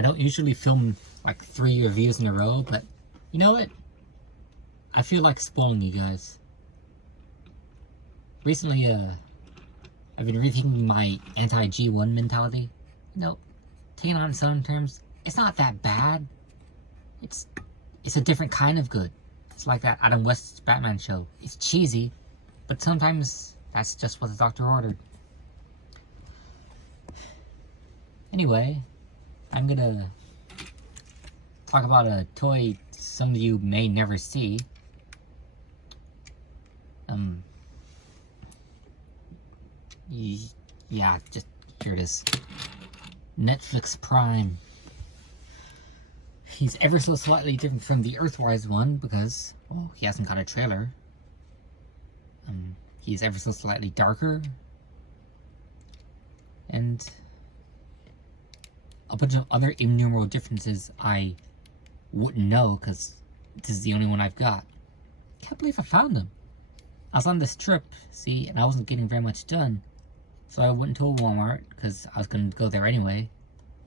I don't usually film like 3 reviews in a row, but you know what? I feel like spoiling you guys. Recently, I've been rethinking my anti-G1 mentality. You know, taking on its own terms, it's not that bad. It's a different kind of good. It's like that Adam West's Batman show. It's cheesy, but sometimes that's just what the doctor ordered. Anyway, I'm gonna talk about a toy some of you may never see. Yeah, just here it is. Netflix Prime. He's ever so slightly different from the Earthwise one because, well, he hasn't got a trailer. He's ever so slightly darker. And a bunch of other innumerable differences I wouldn't know because this is the only one I've got. Can't believe I found them. I was on this trip, see, and I wasn't getting very much done. So I went into a Walmart because I was going to go there anyway.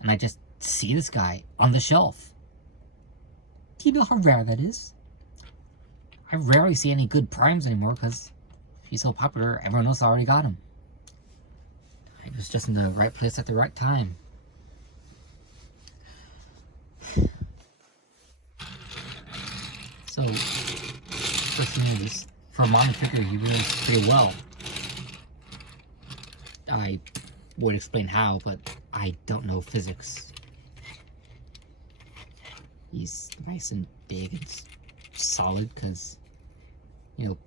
And I just see this guy on the shelf. Do you know how rare that is? I rarely see any good Primes anymore because he's so popular, everyone else already got him. I was just in the right place at the right time. So, first thing is, for a modern figure, he really is pretty well. I would explain how, but I don't know physics. He's nice and big and solid because, you know,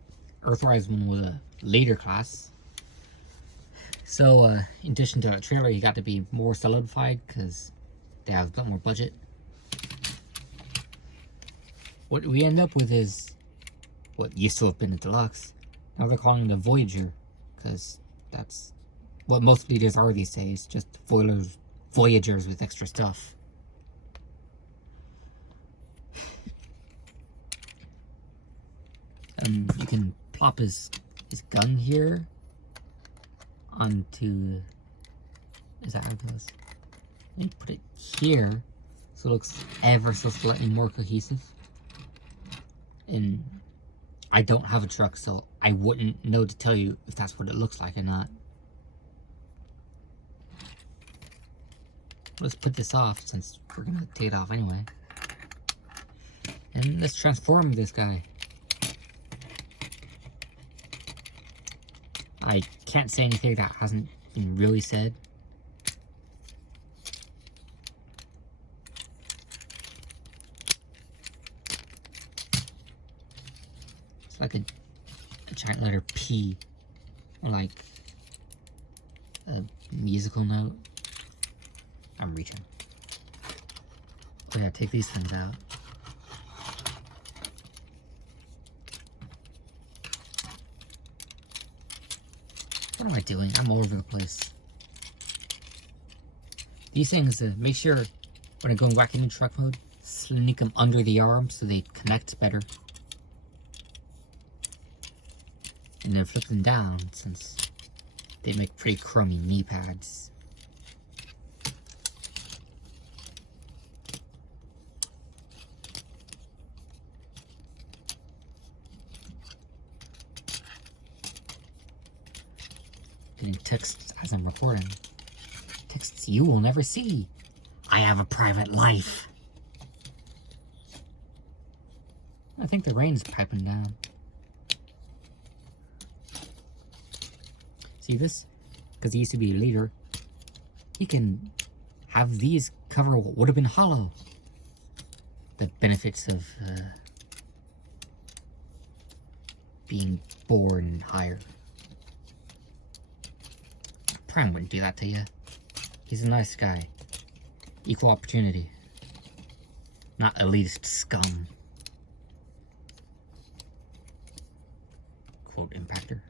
Earthrise one was a later class. So, in addition to a trailer, he got to be more solidified because they have a bit more budget. What we end up with is what used to have been a deluxe. Now they're calling it a Voyager because that's what most leaders are these days, just Voyagers with extra stuff. You can plop his gun here onto, is that how it goes? And you put it here so it looks ever so slightly more cohesive. And I don't have a truck, so I wouldn't know to tell you if that's what it looks like or not. Let's put this off since we're gonna take it off anyway. And let's transform this guy. I can't say anything that hasn't been really said. It's like a giant letter P, or like a musical note. I'm reaching. I gotta take these things out. What am I doing? I'm all over the place. These things, make sure when I go back into truck mode, sneak them under the arm so they connect better. And then flip them down since they make pretty crummy knee pads. Getting texts as I'm recording. Texts you will never see. I have a private life. I think the rain's piping down. See this? Because he used to be a leader. He can have these cover what would have been hollow. The benefits of being born higher. Prime wouldn't do that to you. He's a nice guy. Equal opportunity. Not elitist scum. Quote Impactor.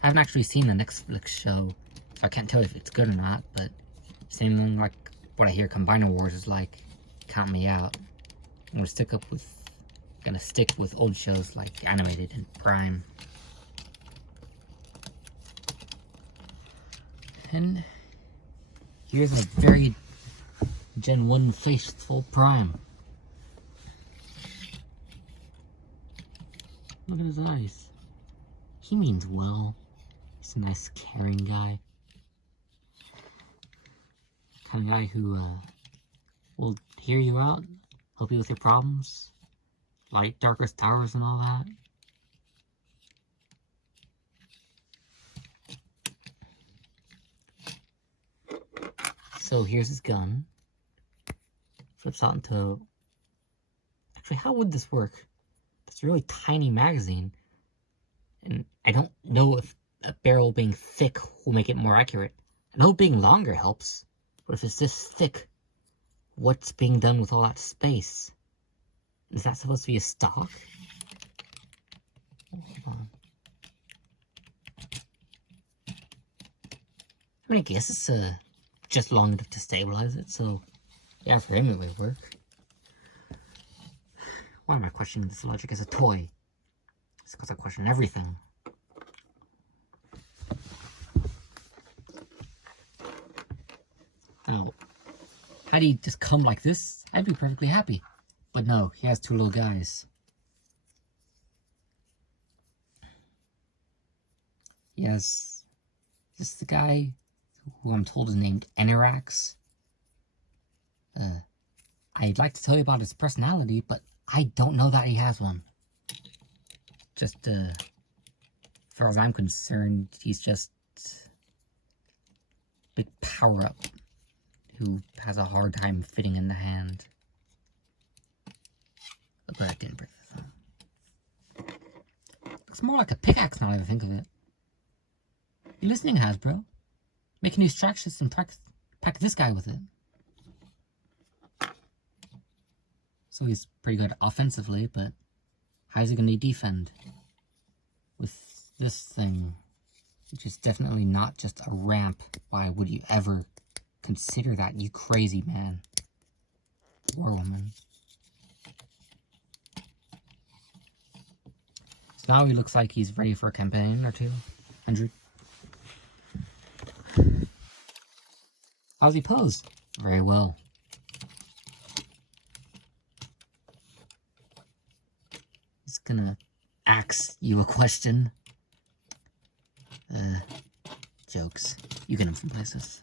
I haven't actually seen the Netflix show, so I can't tell if it's good or not, but seeming like what I hear Combiner Wars is like, count me out. I'm gonna stick with old shows like Animated and Prime. And here's a very Gen 1 faithful Prime. Look at his eyes. He means well. He's a nice, caring guy. Kind of guy who will hear you out, help you with your problems, light darkest towers and all that. So here's his gun. Flips out into... Actually, how would this work? It's a really tiny magazine. And I don't know if a barrel being thick will make it more accurate. I know being longer helps. But if it's this thick, what's being done with all that space? Is that supposed to be a stock? Hold on. I mean, I guess it's just long enough to stabilize it, so yeah, for him it would work. Why am I questioning this logic as a toy? It's because I question everything. Now, had he just come like this, I'd be perfectly happy. But no, he has two little guys. He has just the guy who I'm told is named Enirax. I'd like to tell you about his personality, but I don't know that he has one. Just, as far as I'm concerned, he's just a big power-up who has a hard time fitting in the hand. But I didn't break this one. Looks more like a pickaxe now that I think of it. You listening, Hasbro? Make a new track system, pack this guy with it. So he's pretty good offensively, but how's he going to defend with this thing, which is definitely not just a ramp? Why would you ever consider that, you crazy man? War woman. So now he looks like he's ready for a campaign or 200. How's he pose? Very well. He's gonna ask you a question. Jokes. You get him from places.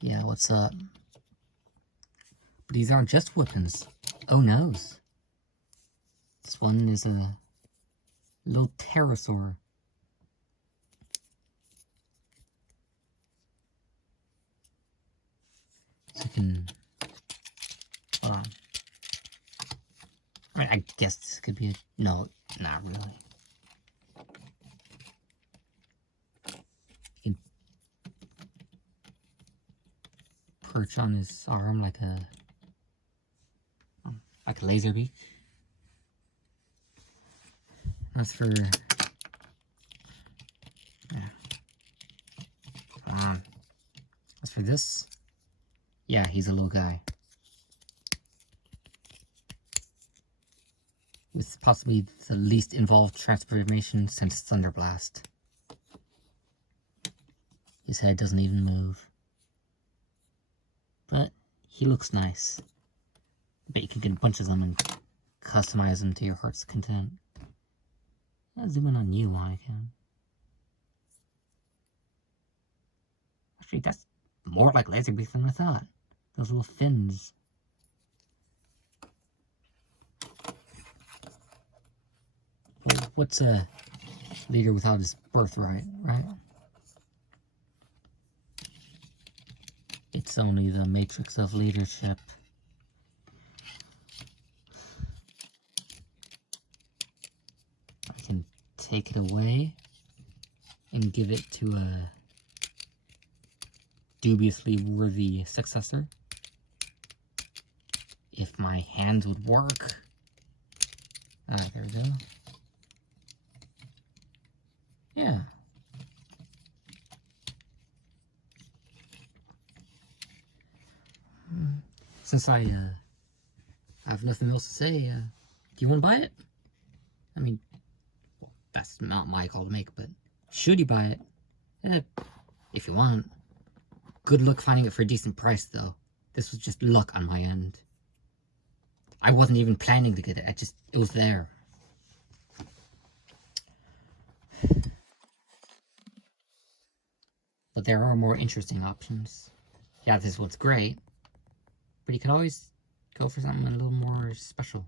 Yeah, what's up? But these aren't just weapons. Oh noes. This one is a little pterosaur. So you can... Hold on. I mean, I guess this could be a... No, not really. You can perch on his arm like a laser beak. That's for... Yeah. Come on. As for this... Yeah, he's a little guy. With possibly the least involved transformation since Thunderblast. His head doesn't even move. But he looks nice. I bet you can get bunches of them and customize them to your heart's content. I'll zoom in on you while I can. Actually, that's more like Laserbeak than I thought. Those little fins. Well, what's a leader without his birthright, right? It's only the matrix of leadership. I can take it away and give it to a dubiously worthy successor. If my hands would work. Ah, there we go. Yeah. Since I have nothing else to say, do you want to buy it? I mean, well, that's not my call to make, but should you buy it? If you want. Good luck finding it for a decent price, though. This was just luck on my end. I wasn't even planning to get it. It was there. But there are more interesting options. Yeah, this one's great. But you could always go for something a little more special.